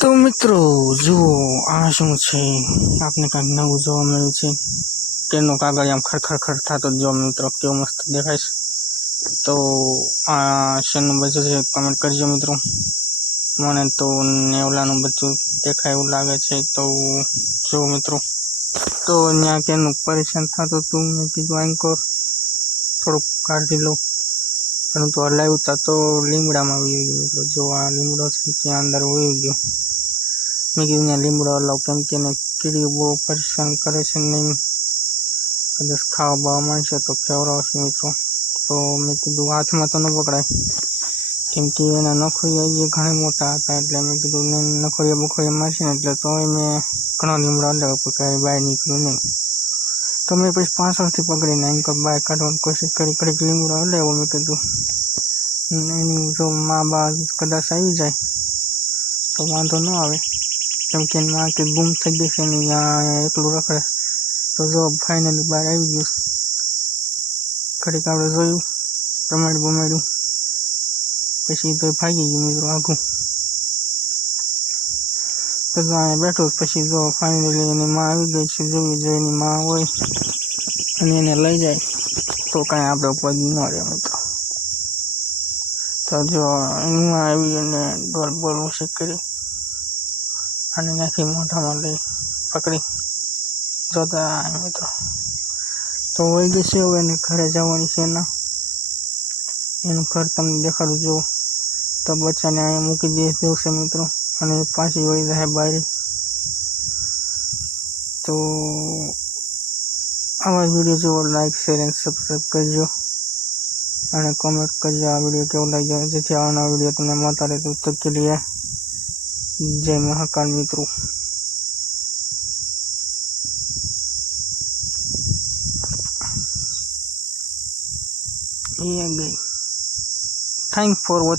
તો મિત્રો જુઓ આ શું છે, આપને કાંઈક નવું જોવા મળ્યું છે. ટ્રેનનો કાગળ આમ ખરખર થતો જો મિત્રો કેવો મસ્ત દેખાય છે. તો આ શેનું બચ્ચું છે કમેન્ટ કરજો મિત્રો. મને તો નેવલાનું બચ્ચું દેખાય એવું લાગે છે. તો જો મિત્રો તો ત્યાં કેનું પરેશાન થતું હતું, મેં કીધું એન્કોર થોડુંક કાઢી લઉં, પરંતુ હલાવ્યું તા તો લીમડામાં આવી ગયું મિત્રો. જો આ લીમડો છે ત્યાં અંદર વહી ગયો. મેં કીધું ત્યાં લીમડો હલાવ, કેમ કે એને કીડી બહુ પરેશાન કરે છે. નહીં કદાચ ખાવા બાવા મળશે તો ખવડાવશે મિત્રો. તો મેં કીધું હાથમાં તો ન પકડાય, કેમ કે એના નખોરિયા એ ઘણા મોટા હતા. એટલે મેં કીધું ને નખોરિયા બખોરિયા મારશે ને એટલે તો મેં ઘણો લીમડો હલાવ્યો પણ કાંઈ બહાર નીકળ્યું નહીં. તો મેં પછી પાછળથી પકડીને એન્કર બહાર કાઢવાની કોશિશ કરી, ઘડીક લીમડો હલાવ્યો. મેં કીધું એની જો મા બા કદાચ આવી જાય તો વાંધો ન આવે, કેમ કે એની માં કે ગુમ થઈ ગઈ છે ને ત્યાં એકલું રખડે. તો જો ફાઇનલી બહાર આવી ગયું. ઘડીક આપણે જોયું, રમાડ્યું, પછી તો ભાગી ગયું મિત્રો આઘું. તો અહીંયા બેઠો પછી જો ફાઇનલી એની માં આવી ગઈ છે. જોયું જો એની માં હોય અને એને લઈ જાય તો કાંઈ આપણે ઉપાધિ ન રહે મિત્રો. તો જો એની માં આવી અને ડોલ બોલ ઉછીક કરી અને ત્યાંથી મોઢામાં લઈ પકડી જોતા મિત્રો. તો વહી ગઈ છે. હવે એને ઘરે જવાની છે. એનું ઘર તમને દેખાડું જો. તો બચ્ચાને અહીંયા મૂકી દે છે મિત્રો, અને પાછી વહી જાય બહાર. તો આવા વિડીયો જોવો, લાઈક શેર અને સબસ્ક્રાઈબ કરજો અને કોમેન્ટ કરજો આ વિડીયો કેવો લાગ્યો, જેથી આવનારા વિડીયો તમને મળતા રહે. તબ તક કે લીએ જય મહાકાલ મિત્રો. એ ગઈ. Thank for watching.